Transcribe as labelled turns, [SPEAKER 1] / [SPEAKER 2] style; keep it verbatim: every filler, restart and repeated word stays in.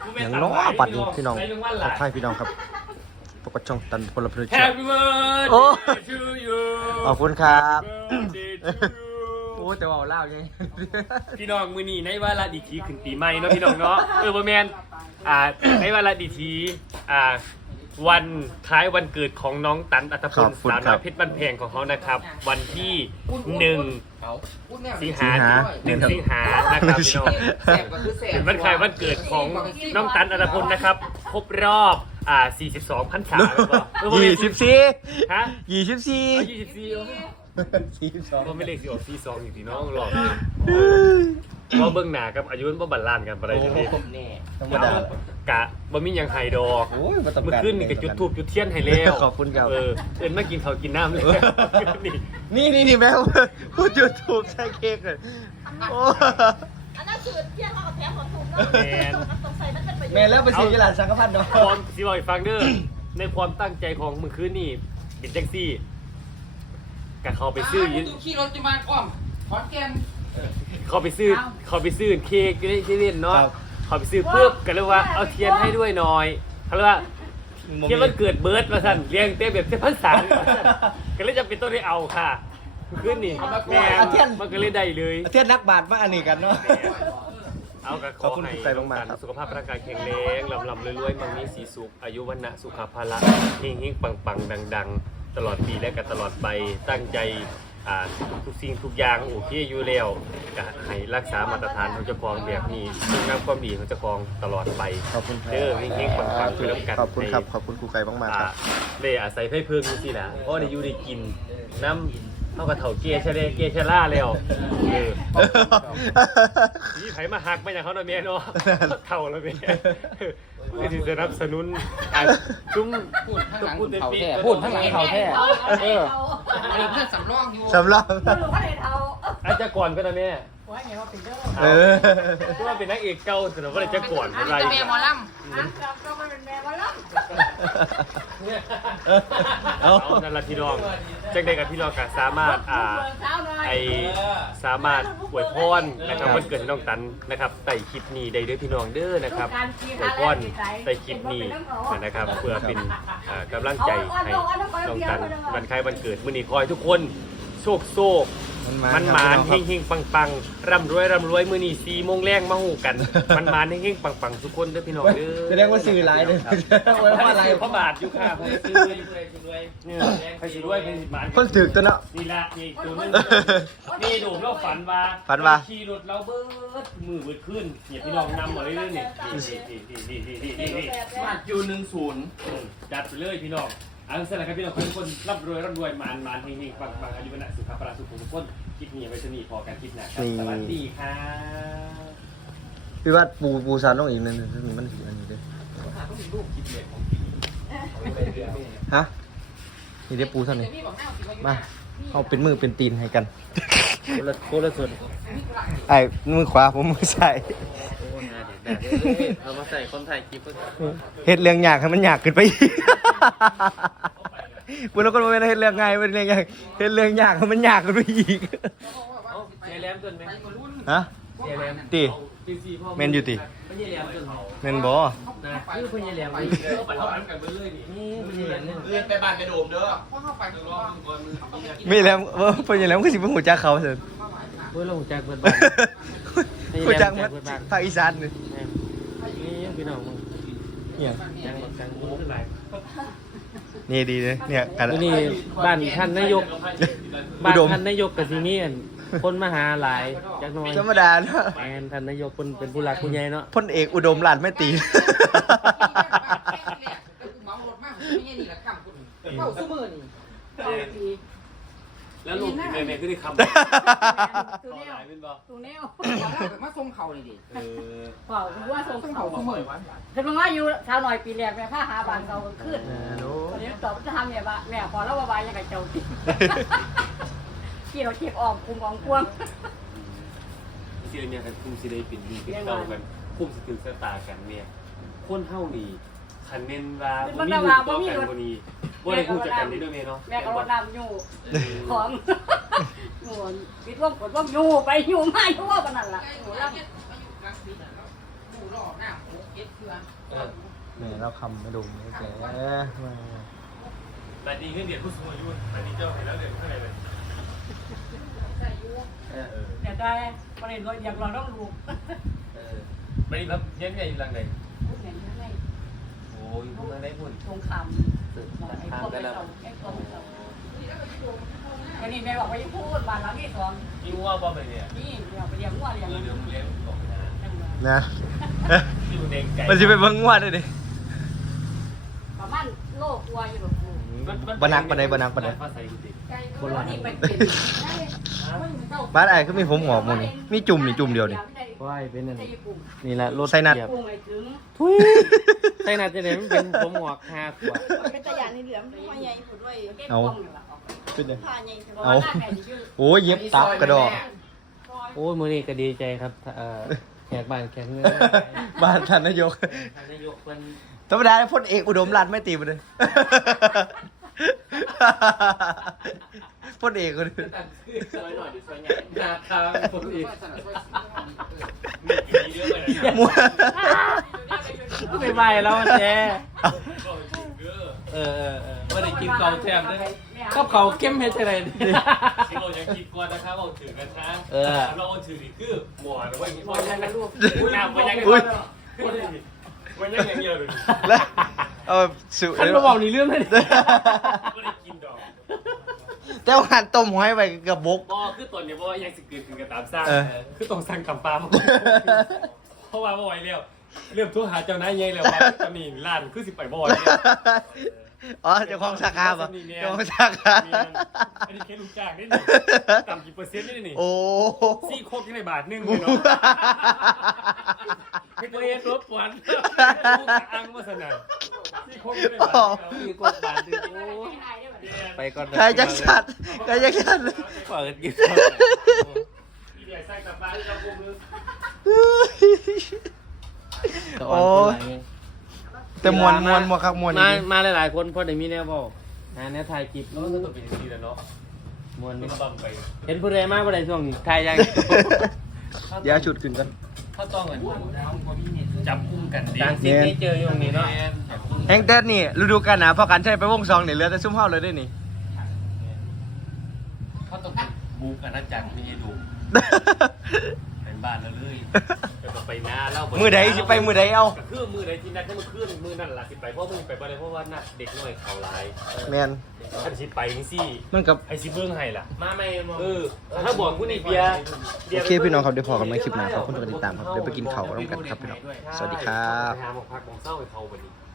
[SPEAKER 1] อย่างน้อปัดนี่พี่น้องขอให้พี่น้องครับปกติช่องตันพลพลเชียว
[SPEAKER 2] Happy birthday to you
[SPEAKER 1] ขอบคุณครับ
[SPEAKER 2] Birthday to you
[SPEAKER 1] โอ้แต่ว่าเล่าไง
[SPEAKER 2] พี่น้องมือนี้ในวาระดีทีขึ้นปีใหม่เนาะพี่น้องเนาะเออบ่แม่นอ่าในวาระดีทีอ่าวันคล้ายวันเกิดของน้องตันอัตพลสาวน้อยเพชรบ้านแพงของเขานะครับ วันที่หนึ่งสิงหาหนึ่งสิงหานะครับพี่น้องเป็นวันคล้ายวันเกิดของน้องตันอัตพลนะครับครบรอบอ่าสี่สิบสองพรรษาแล้วก็
[SPEAKER 1] ยี่สิบสี่
[SPEAKER 2] ฮะ
[SPEAKER 1] ยี่สิบสี่
[SPEAKER 2] เอายี่สิบสี่เอา
[SPEAKER 1] สี่สิบสอง
[SPEAKER 2] ก็ไม่เลขสี่ออกสี่สองอยู่ที่น้องหรอกเพราะเบื้องหน้ากับอายุมันบ่บัลลานกันอะไรทีนี้
[SPEAKER 1] ธรรมดาก
[SPEAKER 2] ะบ่มีหยังไฮดอก
[SPEAKER 1] โอ้ยมาตำ
[SPEAKER 2] เมื่อ
[SPEAKER 1] การ
[SPEAKER 2] คืนนี่ก็จุดทูบจุดเทียนให้แล้ว
[SPEAKER 1] ขอบคุณครับ
[SPEAKER 2] เออเอิ้นมากินข้าวกินน้ำเลยนี่
[SPEAKER 1] นี่นี่นี่แม่พูดจุดถูกใช้เค้กเลยโอ้
[SPEAKER 3] อันนั้นคือเที่ยงเขากับแถมของถูก
[SPEAKER 2] แม่น
[SPEAKER 3] สงสัยมันเป็นประโยชน์
[SPEAKER 1] แม่แล้วไปซื้อยี่หลานสังกพันธ์เนาะ
[SPEAKER 2] ความสิบอกอีกฟังเด้อในความตั้งใจของเมื่อคืนนี่เป็นแท็กซี่กะเขาไปซื้อยิน
[SPEAKER 4] ขี่รถจะมาอ้อมขอนแก่น
[SPEAKER 2] เขาไปซื้อเขาไปซื้อเค้กที่เล่นเนาะเขาไปซื้อปุ๊บกันเลยว่าเอาเทียนให้ด้วยหน่อยเขาเรียกว่าเทียนวันเกิดเบิร์ดมาสั่นเลี้ยงเต้แบบเต้พันสามก็เลยจะเป็นต้นได้เอาค่ะขึ้นนี่แม่มันก็เลยได้เลย
[SPEAKER 1] เทียนนักบาทมาอันนี้กันเนาะ
[SPEAKER 2] เอากระขอให้น้องตันสุขภาพร่างกายแข็งแรงลำลำรวยๆมั่งมีสีสุขอายุวันนะสุขภาระเฮงเฮงปังปังดังดังตลอดปีและก็ตลอดไปตั้งใจอ่าทุกสิ่งทุกอย่างโอเคอยู่แล้วก็ให้รักษามาตรฐานของเจ้าของแบบนี้งามความดีของเจ้าของตลอดไป
[SPEAKER 1] ขอบคุณครับ
[SPEAKER 2] เด้อเฮงๆปังๆคือแล้วกัน
[SPEAKER 1] ขอบคุณครับขอบคุณครูไก่มากๆค
[SPEAKER 2] อ่า
[SPEAKER 1] รับ
[SPEAKER 2] ได้อาศัยไฟเพิ่งนี่สินะเพราะได้อยู่ได้กินน้ำเท่ากับเถ่าเกียร์ชะเลเกียร์ชะล่าแล้วเออนี่ไผมาหักมาอย่างเขาหน่อยเมียเนาะเท่าแล้วเมียไม่ได้สนับสนุนอ่ะจุ้ม
[SPEAKER 4] พูดข้างหลัง
[SPEAKER 2] พูดเต็ม
[SPEAKER 4] เขา
[SPEAKER 2] ที่
[SPEAKER 4] แท้พูดข้างหลังเขาแท้
[SPEAKER 3] เออ
[SPEAKER 4] อันนี้เพื่อนสำรองอยู่
[SPEAKER 1] สำหรับ
[SPEAKER 3] สรุปว่าในเท้า
[SPEAKER 2] อาจจะก่อนก็นะแม่
[SPEAKER 3] ว่าไงว่าเป็นเด้อ
[SPEAKER 1] เออ
[SPEAKER 2] เพราะว่าเป็นนักเอกเก่าแต่ว่าจะก่อนเป็นไร
[SPEAKER 4] จะเมียหมอล
[SPEAKER 3] อันกับก็มันเป็นแม่วันละ
[SPEAKER 1] เอา
[SPEAKER 2] เอานั่นละพี่น้องจังใดกับพี่น้องก็สามารถอ่า
[SPEAKER 3] เช้าหน่อย
[SPEAKER 2] ไอสามารถอวยพรนะครับวันเกิดให้น้องตันนะครับไต่คลิปนี้ได้เด้อพี่น้องเด้อนะครับอวยพรไต่คลิปนี้นะครับเพื่อเป็นอ่ากำลังใจให้น้องตันวันคล้ายวันเกิดมื้อนี้ขอให้ทุกคนโชคโชคมันหมานเฮงเฮงปังปังร่ำรวยร่ำรวยมื้อนี้สี่โมงแรงมาหูกันมันหมานเฮงเฮงปังปังทุกคนเด้อพี่น้องเด้อ
[SPEAKER 1] แสดงว่าสื่อหลายเลยไว้ว่าอะไร
[SPEAKER 2] พระบาทอยู่ค่ะผมซื้อเนี่ยใครสิรวยใครสิหมาน
[SPEAKER 1] คนถึกตัวเนาะ
[SPEAKER 2] นี่ละนี่ตัวนึงนี่ดูเราฝันว่า
[SPEAKER 1] ฝันว่า
[SPEAKER 2] ขี่รถเราเบิดมือเบิดขึ้นเนี่ยพี่น้องนำมาเรื่อยๆเนี่ยนี่นี่นี่นี่นี่นี่นี่
[SPEAKER 4] ำมาอยู่หนึ่งศูนย์
[SPEAKER 2] จัดไปเลยพี่น้องอันเสร็จแล้วครับพี่น้องทุกคนร่ำรวยร่ำรวยมานมานเฮงเฮงปังปังอายุวันะสุขภาพสุขทุกคนคลิปนี้ไว้ชนีพอกันคลิปหน้าครับสวัสดีค่ะ
[SPEAKER 1] พี่ว่าปูปูซานลงอีกนึงมันสีอันนี้ด้วยฮะนี่เดี๋ยวปูซานนี่มาเอาเป็นมือเป็นตีนให้กัน
[SPEAKER 2] โคละโคละส่วน
[SPEAKER 1] ไอ้มือขวาผมมือซ้าย
[SPEAKER 2] โอ้นาเด็ดเอามาใส่คนไทยคลิปก็
[SPEAKER 1] เฮ็ดเรื่องยากให้มันยากขึ้นไปอีกปุณเราก็ไม่ได้เฮ็ดเรื่องง่ายเป็นเรื่องยากเฮ็ดเรื่องยากให้มันยากขึ้นไปอีก
[SPEAKER 2] เสียแรมจนไหม
[SPEAKER 1] ฮะ
[SPEAKER 2] เสียแรม
[SPEAKER 1] ตีแมนอยู่ติ
[SPEAKER 2] ไม่ใช่แรมจน
[SPEAKER 1] แมนบ่
[SPEAKER 2] นะคือพญาแรมไปเอาไปเอาไปกันไปเรื่อยนี่นี่พญาแรม
[SPEAKER 4] เรียนไปบ้านไปโดมเด้อพ่อเข้าไปรอบก่อนมือ
[SPEAKER 1] ไม่แล้วว่าเพิ่นยังแล้วคือสิบ่ฮู้จักเขาซั่น
[SPEAKER 2] เฮ้ยเราหูจักเบิดบ้าน
[SPEAKER 1] ฮู้จักหมดภาคอีสานนี่
[SPEAKER 2] นี่พี่น้องมึง
[SPEAKER 1] เนี่ย
[SPEAKER 2] ยังบอกจังมุ้งขึ้นไป
[SPEAKER 1] นี่ดีเลยเนี่ยกัน
[SPEAKER 2] นี่บ้านท่านนายกบ้านท่านนายกกับที่นี่คนมาหาหลายจักหน่อย
[SPEAKER 1] ธรรมดาเนาะ
[SPEAKER 2] แอนท่านนายกเป็นเป็นผู้หลักผู้ใหญ่เนาะ
[SPEAKER 1] พลเอกอุดมหลานแม่ตี
[SPEAKER 4] เมารถมากไม่ใช่นี่ละคำคุณเมาสู้มือนี่
[SPEAKER 2] แล้วลูกแม่แม่ก็ได้คำ
[SPEAKER 3] ตูเนวตูเนว
[SPEAKER 4] มาส่งเขาเลยดิ
[SPEAKER 3] เปล่าคือว่าส่ง
[SPEAKER 4] ส่ง
[SPEAKER 3] เขา
[SPEAKER 4] เขาสู้มือ
[SPEAKER 3] จะมาว่าอยู่เช้าหน่อยปีแรกแม่ผ้าหาบานเขาขึ้นวันนี้ตอบจะทำเนี่ยว่าแม่พอแล้วว่าบายยังไงเจ้าติที่เราเช็คออมคุมของกวง
[SPEAKER 2] เชื่อเนี่ยครับคุ้มสิได้ปิ่นดีเป็นเต้ากันคุ้มสิถึงสตากันเนี่ยคนเท่านี้คันเน้นว่าบ่มีลูกต่อกันบ่นี้บ่ได้คู่จักกันได้ด้วยแม่เนาะ
[SPEAKER 3] แม่ก็รดน้ำอยู่ของหนูปิดว่องกดว่องอยู่ไปอยู่มาอยู่ว่าปนั่นล่ะหนูรับ
[SPEAKER 4] หมูหล่อหน้าโอ้เก็ดเพื่อ
[SPEAKER 1] นี่เราคำไม่ดูไม่แก่มา
[SPEAKER 2] แต่ดีขึ้นเดียดผู้สูงอายุอันนี้เจ้าเห็นแล้วเดือดเท่าไหร่เลย
[SPEAKER 3] อยากได้ประเด็นอยากลองต้องลูก
[SPEAKER 2] ไปรับเย็นไงอยู่หลังไหน
[SPEAKER 3] พูดอย่างนี้ไม่
[SPEAKER 2] โอ้ยพูดมาได้พูด
[SPEAKER 3] ตรงคำไอ้พวกไอ้เราไอ้พวกเราวันนี้แม่บอกว่าพูดบ้านหลังที่สอง
[SPEAKER 2] ยิ่งว่าบ่ไปเนี่ย
[SPEAKER 3] นี่เดี๋ยวไปเลี้ยงวัวเลี้ยง
[SPEAKER 2] เออเดี๋ยวมึงเลี้ยงบอกนะ
[SPEAKER 1] นะ
[SPEAKER 2] อยู่ในไก่
[SPEAKER 1] มันจะไปเบิ่งว่าด้วยดิ
[SPEAKER 3] ประมาณโลกวัวอยู่หรอก
[SPEAKER 1] บนักปานใดบนักปานใด
[SPEAKER 2] ภาษาอังกฤษ
[SPEAKER 3] คนละนี่ไปเป็น
[SPEAKER 1] บ้านไอ้ก็มีผมหงอกหมดนี่มีจุ่มนี่จุ่มเดียวนี่
[SPEAKER 5] ว่ายเป็นอันนี้นี่แหละรถ
[SPEAKER 1] ใส่นัด
[SPEAKER 5] เหยียบ
[SPEAKER 3] ปรุงไอ้ถึง
[SPEAKER 5] ทุยใส่นัดจะไหนมันเป็นผมหงอกห้าขวด
[SPEAKER 6] เป็นตะยานนี่เหลือมพ่อใหญ่ผุดไว้
[SPEAKER 1] เอาเป็นไง
[SPEAKER 6] ผ้าใหญ่
[SPEAKER 1] เอาโอ้ยเย็บตับกระดอก
[SPEAKER 5] โอ้ยมือนี้ก็ดีใจครับเอ่อแขกบ้านแขกเมือง
[SPEAKER 1] บ้านท่านนายก
[SPEAKER 5] ท่านนายกมัน
[SPEAKER 1] ธรรมดาพลเอกอุดมรัตน์ไม่ตีมันเลยพลเอกคนนึง
[SPEAKER 5] ซอยหน่อยดิซอยใหญ่หน้าทางผมอีก
[SPEAKER 2] มีกี่เยอะเลยนะ
[SPEAKER 1] มัว
[SPEAKER 5] ไม่ไหวแล้วแจ๊
[SPEAKER 1] เอา
[SPEAKER 5] เออเออเออว่าได้กินเกาแทมด้วยกับเขาเข้มเฮ็ดอะไรดิ
[SPEAKER 2] ชิโร่ยังคิดก่อนนะครับว่าถือกันนะ
[SPEAKER 5] เออ
[SPEAKER 2] เราถือนี่คือหมอนไว้ที่พ่อยัง
[SPEAKER 3] ลูก
[SPEAKER 2] น้ำไว้ยัง
[SPEAKER 1] อุ้ย
[SPEAKER 2] ไว้ยังเยอะเลย
[SPEAKER 1] แล้วเอาสุ
[SPEAKER 5] ท่านมาบอกนี่เรื่องเลยดิ
[SPEAKER 2] ก็ได้กินดอก
[SPEAKER 1] เจ้าหันต้มหอยไปกับบก
[SPEAKER 2] บ่คือตอนนี้บ่ยังสิเกิดขึ้นกับตามสร้าง
[SPEAKER 1] เออ
[SPEAKER 2] คือต้องสั่งกำปามาเพราะว่าบ่ไหวแล้วเริ่มโทรหาเจ้านายใหญ่แล้วว่าตอนนี้ร้านคือสิไปบ่ไหวแล้ว
[SPEAKER 1] อ๋อเจ้าของสาขาปะเจ้าของสาขา
[SPEAKER 2] อันนี้แค่ลูกจ้างนี่นี่ต่ำกี่เปอร์เซ็นต์นี่นี่
[SPEAKER 1] โอ้
[SPEAKER 2] ซี่โคกยังในบาทหนึงเลยเนาะไม่เคยเห็นรบกวนลูกอ้างว่าสนั่นซี่โคกยังในบาท
[SPEAKER 5] มีกดบาทดึงโอ้ไปก่อน
[SPEAKER 1] ใครจักสัตว์ใครจักสัตว์
[SPEAKER 5] เปิดกิน
[SPEAKER 2] อีเดียใส่กลับบ้านกับผมเลย
[SPEAKER 1] โอ้แต่มวนมวนมวนครับมวน
[SPEAKER 5] มา
[SPEAKER 1] จริง
[SPEAKER 5] มาหลายๆคนพอได้มีแนวบอกหาแนวถ่ายคลิป
[SPEAKER 2] แล้วมันต้องเป็นทีแล้วเนาะ
[SPEAKER 5] มวน
[SPEAKER 2] มั
[SPEAKER 5] นี่
[SPEAKER 2] นบังไป
[SPEAKER 5] เห็นผู้ใดมาผู้ใดช่วงนี้ถ่ายยัง
[SPEAKER 1] เดี๋ยวชุดขึ้นกัน
[SPEAKER 2] ถ้าต้องเงินจับอุ้มกันดิ
[SPEAKER 5] ต่างสิ่งที่เจออยู่ตรงนี้เนาะ
[SPEAKER 1] แฮงเต้นนี่ฤดูกาลหนาวพอกันใช่ไปวงซองนี่เหลือแต่ซุ่มเฮาเลยได้นี่
[SPEAKER 2] เขาต้องบุกอาณาจักรไม่ให้ดูเป็นบ้านแล้วเลยไปหน้าเล่า
[SPEAKER 1] มือใดสิไปมือใดเอา
[SPEAKER 2] ก็คือมือใดที่นัดให้มันขึ้นมือนั่นล่ะสิไปเพราะมือไปบ่ได้เพราะว่านัดเด็กน้อยเขาหลาย
[SPEAKER 1] แมน
[SPEAKER 2] ท่านสิไปจังซี่
[SPEAKER 1] มันกับ
[SPEAKER 2] ไอ้สิเบิ่งให้ล่ะ
[SPEAKER 5] มาไม่มอง
[SPEAKER 2] เออถ้าบอกผู้นี่เบียร์
[SPEAKER 1] โอเคพี่น้องครับเดี๋ยวพอกันในคลิปหน้าขอบคุณทุกคนติดตามครับเดี๋ยวไปกินข้าวร่วมกันครับพี่น้องสวัสดีครับ
[SPEAKER 2] ไปหาหมอกพักหมอกเศร้าให้เขาบัดนี้